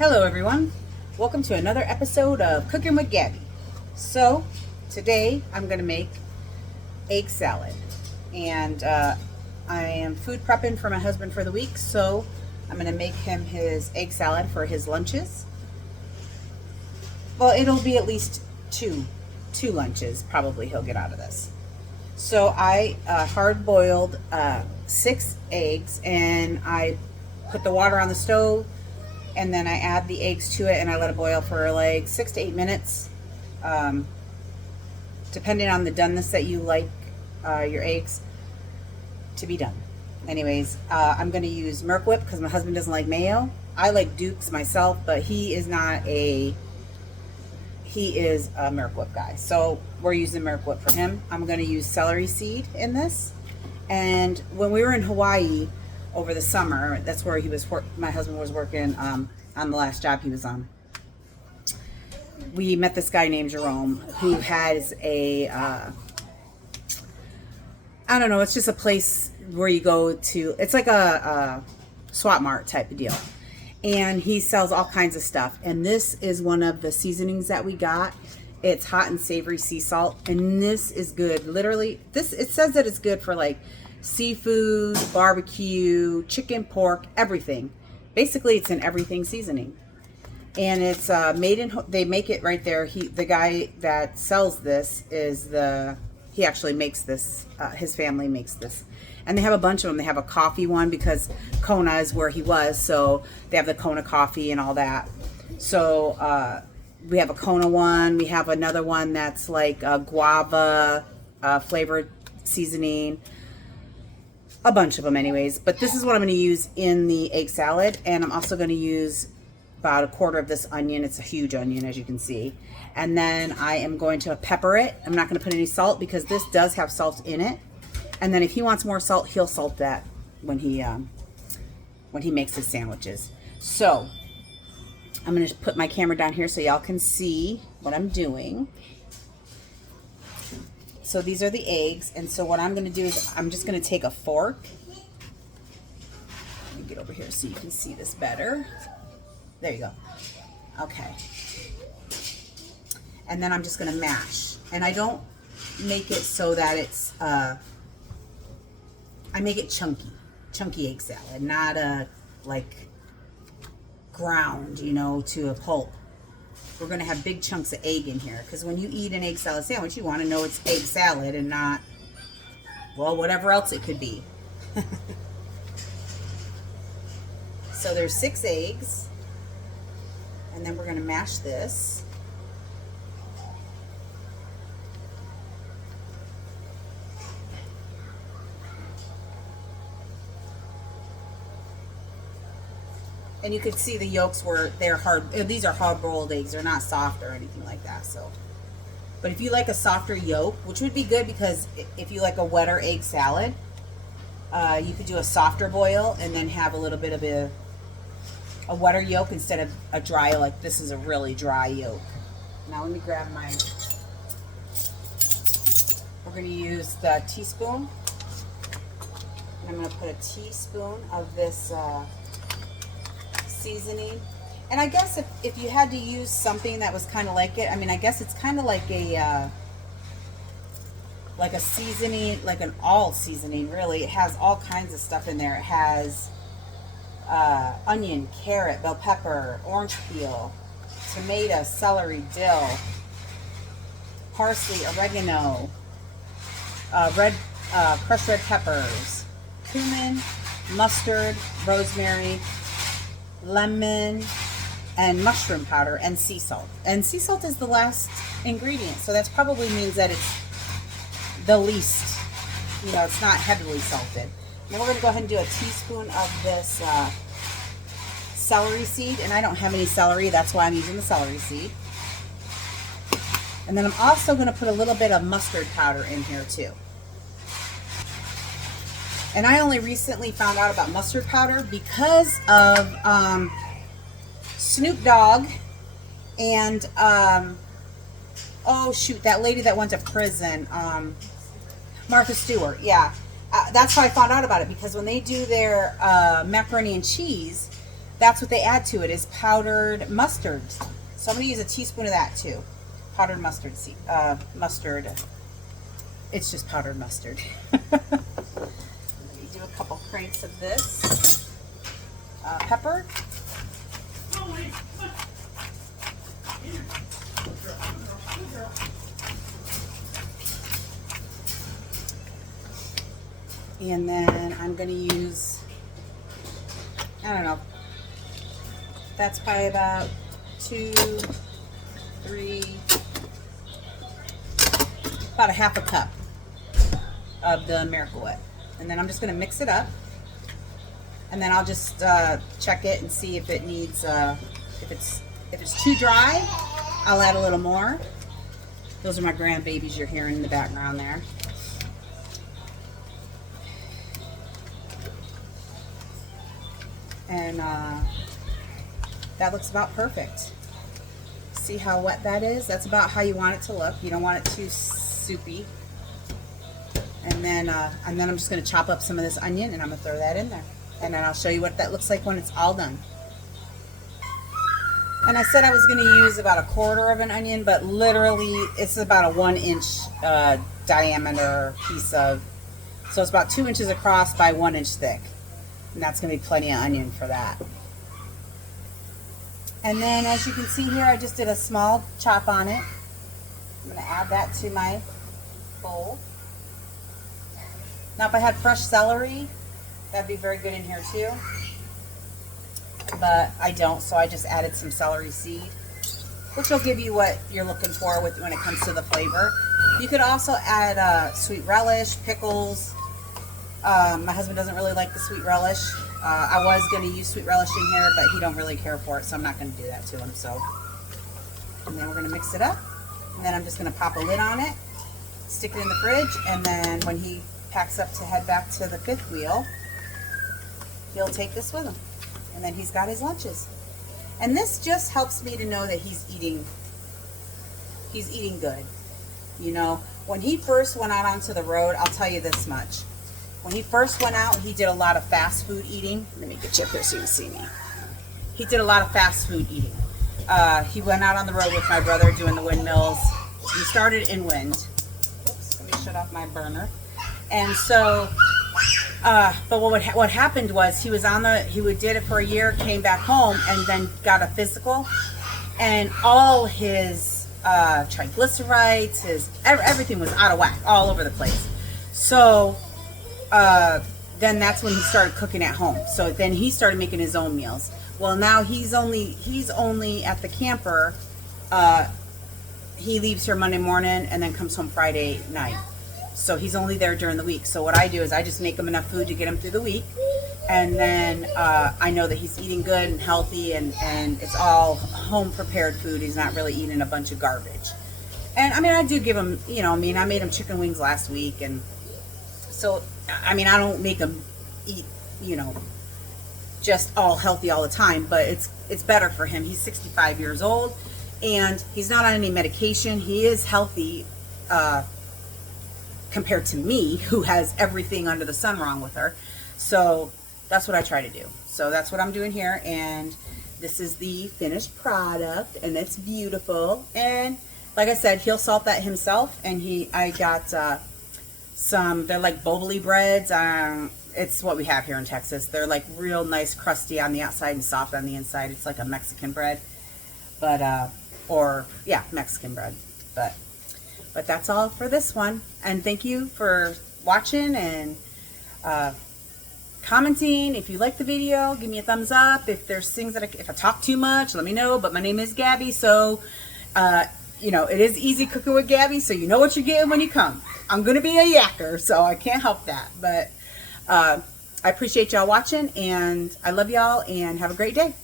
Hello everyone, welcome to another episode of Cooking with Gabby. So today I'm going to make egg salad, and I am food prepping for my husband for the week, so I'm going to make him his egg salad for his lunches. Well, it'll be at least two lunches probably he'll get out of this. So I hard boiled 6 eggs, and I put the water on the stove, and then I add the eggs to it, and I let it boil for like 6 to 8 minutes, depending on the doneness that you like your eggs to be done. Anyways, I'm going to use Merc Whip because my husband doesn't like mayo. I like Duke's myself, but he is a Merc Whip guy, so we're using Merc Whip for him. I'm going to use celery seed in this, and when we were in Hawaii over the summer, that's where my husband was working on the last job he was on. We met this guy named Jerome who has I don't know, it's just a place where you go to, it's like a swap mart type of deal. And he sells all kinds of stuff. And this is one of the seasonings that we got. It's hot and savory sea salt. And this is good. Literally, it says that it's good for like seafood, barbecue, chicken, pork, everything. Basically, it's an everything seasoning. And it's they make it right there. The guy that sells this he actually makes this, his family makes this. And they have a bunch of them. They have a coffee one because Kona is where he was, so they have the Kona coffee and all that. So we have a Kona one. We have another one that's like a guava flavored seasoning. A bunch of them anyways. But this is what I'm going to use in the egg salad. And I'm also going to use about a quarter of this onion. It's a huge onion, as you can see. And then I am going to pepper it. I'm not going to put any salt because this does have salt in it. And then if he wants more salt, he'll salt that when he makes his sandwiches. So I'm going to put my camera down here so y'all can see what I'm doing. So these are the eggs, and so what I'm going to do is I'm just going to take a fork. Let me get over here so you can see this better. There you go. Okay. And then I'm just going to mash. And I don't make it so that it's, I make it chunky egg salad, not like ground, to a pulp. We're going to have big chunks of egg in here because when you eat an egg salad sandwich, you want to know it's egg salad and not, well, whatever else it could be. So there's 6 eggs, and then we're going to mash this. And you could see the yolks they're hard. These are hard-boiled eggs. They're not soft or anything like that. So, but if you like a softer yolk, which would be good because if you like a wetter egg salad, you could do a softer boil and then have a little bit of a wetter yolk instead of a dry, like this is a really dry yolk. Now let me grab we're going to use the teaspoon. And I'm going to put a teaspoon of this seasoning. And I guess if you had to use something that was kind of like it, I mean, I guess it's kind of like a seasoning, like an all seasoning, really. It has all kinds of stuff in there. It has onion, carrot, bell pepper, orange peel, tomato, celery, dill, parsley, oregano, crushed red peppers, cumin, mustard, rosemary, lemon, and mushroom powder, and sea salt. And sea salt is the last ingredient, so that probably means that it's the least, it's not heavily salted. Now we're going to go ahead and do a teaspoon of this celery seed, and I don't have any celery, that's why I'm using the celery seed. And then I'm also going to put a little bit of mustard powder in here too. And I only recently found out about mustard powder because of Snoop Dogg and, oh shoot, that lady that went to prison, Martha Stewart, yeah. That's how I found out about it, because when they do their macaroni and cheese, that's what they add to it, is powdered mustard. So I'm going to use a teaspoon of that too. Powdered mustard seed. Mustard. It's just powdered mustard. Let me do a couple cranks of this. Pepper. And then I'm going to use, I don't know, that's probably about 2, 3, about a half a cup of the Miracle Whip. And then I'm just going to mix it up. And then I'll just check it and see if it needs, if it's too dry, I'll add a little more. Those are my grandbabies you're hearing in the background there. And that looks about perfect. See how wet that is? That's about how you want it to look. You don't want it too soupy. And then I'm just going to chop up some of this onion, and I'm going to throw that in there. And then I'll show you what that looks like when it's all done. And I said I was going to use about a quarter of an onion, but literally it's about a 1-inch diameter piece of, so it's about 2 inches across by 1 inch thick. And that's going to be plenty of onion for that. And then as you can see here, I just did a small chop on it. I'm going to add that to my bowl. Now if I had fresh celery, that'd be very good in here too. But I don't, so I just added some celery seed, which will give you what you're looking for when it comes to the flavor. You could also add sweet relish, pickles. My husband doesn't really like the sweet relish. I was going to use sweet relish in here, but he don't really care for it, so I'm not going to do that to him. So, and then we're going to mix it up, and then I'm just going to pop a lid on it, stick it in the fridge, and then when he packs up to head back to the fifth wheel, he'll take this with him, and then he's got his lunches. And this just helps me to know that he's eating good. You know, when he first went out onto the road, I'll tell you this much. When he first went out, he did a lot of fast food eating. Let me get you up there so you can see me. He did a lot of fast food eating. He went out on the road with my brother doing the windmills. He started in wind. Oops, let me shut off my burner. And so, but what happened was he did it for a year, came back home, and then got a physical, and all his triglycerides, everything was out of whack, all over the place. So then that's when he started cooking at home. So then he started making his own meals. Well, now he's only at the camper. He leaves here Monday morning and then comes home Friday night. So he's only there during the week. So what I do is I just make him enough food to get him through the week. And then I know that he's eating good and healthy, and it's all home prepared food. He's not really eating a bunch of garbage. And I mean, I do give him, I made him chicken wings last week. And so, I mean, I don't make him eat, just all healthy all the time, but it's better for him. He's 65 years old and he's not on any medication. He is healthy, compared to me, who has everything under the sun wrong with her. So that's what I try to do. So that's what I'm doing here. And this is the finished product, and it's beautiful. And like I said, he'll salt that himself. And I got some, they're like boboli breads. It's what we have here in Texas. They're like real nice, crusty on the outside and soft on the inside. It's like a Mexican bread, but Mexican bread. But that's all for this one. And thank you for watching and commenting. If you like the video, give me a thumbs up. If there's things that if I talk too much, let me know. But my name is Gabby, so it is easy cooking with Gabby, so you know what you're getting when you come. I'm gonna be a yacker, so I can't help that. But I appreciate y'all watching, and I love y'all, and have a great day.